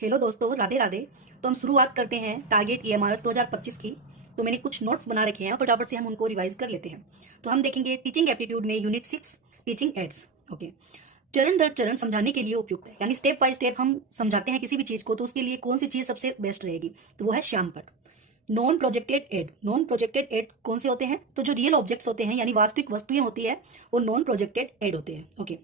Hello दोस्तों, राधे राधे। तो हम शुरुआत करते हैं टारगेट ईएमआरएस 2025 की। तो मैंने कुछ नोट्स बना रखे हैं, फटाफट से हम उनको रिवाइज कर लेते हैं। तो हम देखेंगे टीचिंग एप्टीट्यूड में यूनिट 6 टीचिंग एड्स। ओके, चरण दर चरण समझाने के लिए उपयुक्त है, यानी स्टेप बाय स्टेप हम समझाते हैं किसी भी चीज को, तो उसके लिए कौन सी चीज सबसे बेस्ट रहेगी, तो वो है श्यामपट। Non projected aid, non projected aid कौन से होते हैं, तो जो रियल ऑब्जेक्ट्स होते हैं यानी वास्तविक वस्तुएं होती है वो नॉन प्रोजेक्टेड एड होते हैं। ओके,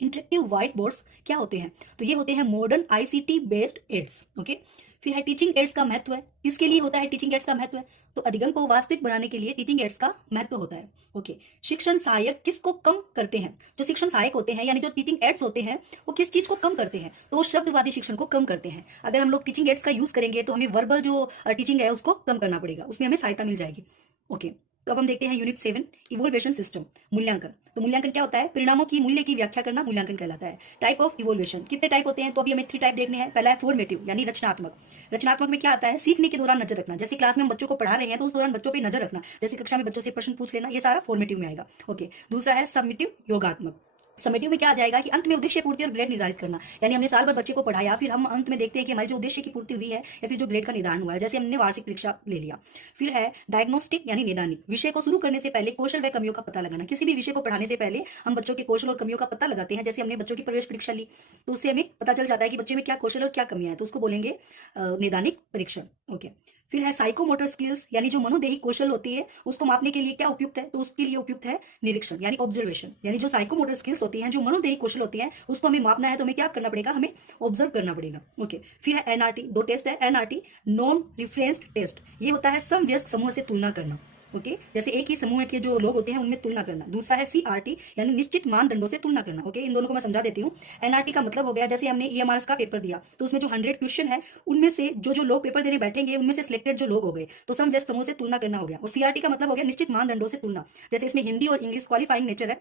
इंटरेक्टिव व्हाइट बोर्ड्स क्या होते हैं, तो ये होते हैं modern ICT based aids. Okay, फिर है टीचिंग एड्स का महत्व है, किसके लिए होता है टीचिंग एड्स का महत्व है, तो अधिगम को वास्तविक बनाने के लिए टीचिंग एड्स का महत्व होता है। ओके, शिक्षण सहायक किसको कम करते हैं, जो शिक्षण सहायक होते हैं यानी जो टीचिंग एड्स होते हैं वो किस चीज को कम करते हैं, तो वो शब्दवादी शिक्षण को कम करते हैं। अगर हम लोग टीचिंग एड्स का यूज करेंगे तो हमें वर्बल जो टीचिंग है उसको कम करना पड़ेगा, उसमें हमें सहायता मिल जाएगी। ओके, तो अब हम देखते हैं यूनिट 7 इवोल्यूशन सिस्टम, मूल्यांकन। तो मूल्यांकन क्या होता है, परिणामों की मूल्य की व्याख्या करना मूल्यांकन कहलाता है। टाइप ऑफ इवोल्यूशन, कितने टाइप होते हैं, तो अभी हमें 3 टाइप देखने हैं। पहला है फॉर्मेटिव यानी रचनात्मक। रचनात्मक में क्या आता है, सीखने के दौरान नजर रखना, जैसे क्लास में हम बच्चों को पढ़ा रहे हैं तो उस दौरान बच्चों पे नजर रखना, जैसे कक्षा में बच्चों से प्रश्न पूछ लेना, ये सारा फॉर्मेटिव में आएगा। ओके, दूसरा है सबमिटिव योगात्मक। समेटिव में क्या आ जाएगा कि अंत में उद्देश्य पूर्ति और ग्रेड निर्धारित करना, यानी हमने साल भर बच्चे को पढ़ाया, फिर हम अंत में देखते हैं कि हमारे जो उद्देश्य की पूर्ति हुई है या फिर जो ग्रेड का निर्धारण हुआ है, जैसे हमने वार्षिक परीक्षा ले लिया। फिर है डायग्नोस्टिक यानी निदानिक, विषय को शुरू करने से पहले कौशल व कमियों का पता लगाना। किसी भी विषय को पढ़ाने से पहले हम बच्चों के कौशल और कमियों का पता लगाते हैं, जैसे हमने बच्चों की प्रवेश परीक्षा ली तो उससे हमें पता चल जाता है कि बच्चे में क्या कौशल और क्या कमियां हैं, तो उसको बोलेंगे निदानिक परीक्षण। ओके, फिर है साइकोमोटर स्किल्स यानी जो मनोदेही कौशल होती है उसको मापने के लिए क्या उपयुक्त है, तो उसके लिए उपयुक्त है निरीक्षण यानी ऑब्जर्वेशन। यानी जो साइकोमोटर स्किल्स होती हैं, जो मनोदेही कौशल होती हैं, उसको हमें मापना है तो हमें क्या करना पड़ेगा, हमें ऑब्जर्व करना पड़ेगा। ओके, फिर है एनआरटी, 2 टेस्ट है एनआरटी, नॉन रिफरेंस्ड टेस्ट। ये होता है समवयस्क समूह से तुलना करना। ओके, जैसे एक ही समूह के जो लोग होते हैं उनमें तुलना करना। दूसरा है सीआरटी यानी निश्चित मानदंडों से तुलना करना। ओके, इन दोनों को मैं समझा देती हूँ। एनआरटी का मतलब हो गया, जैसे हमने ईएमआरएस का पेपर दिया तो उसमें जो 100 क्वेश्चन है उनमें से जो लोग पेपर देने बैठेंगे उनमें से सिलेक्टेड जो लोग हो गए, तो समवयस्क समूह से तुलना करना हो गया। और सीआरटी का मतलब हो गया निश्चित मानदंडों से तुलना, जैसे इसमें हिंदी और इंग्लिश क्वालिफाइंग नेचर है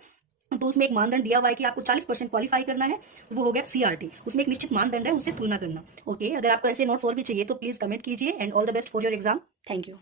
तो उसमें एक मानदंड दिया हुआ है कि आपको 40% क्वालिफाई करना है, तो वो हो गया सीआरटी, उसमें एक निश्चित मानदंड है, उससे तुलना करना। ओके, अगर आपको ऐसे नोट्स और भी चाहिए तो प्लीज कमेंट कीजिए and all the best for your exam. Thank you.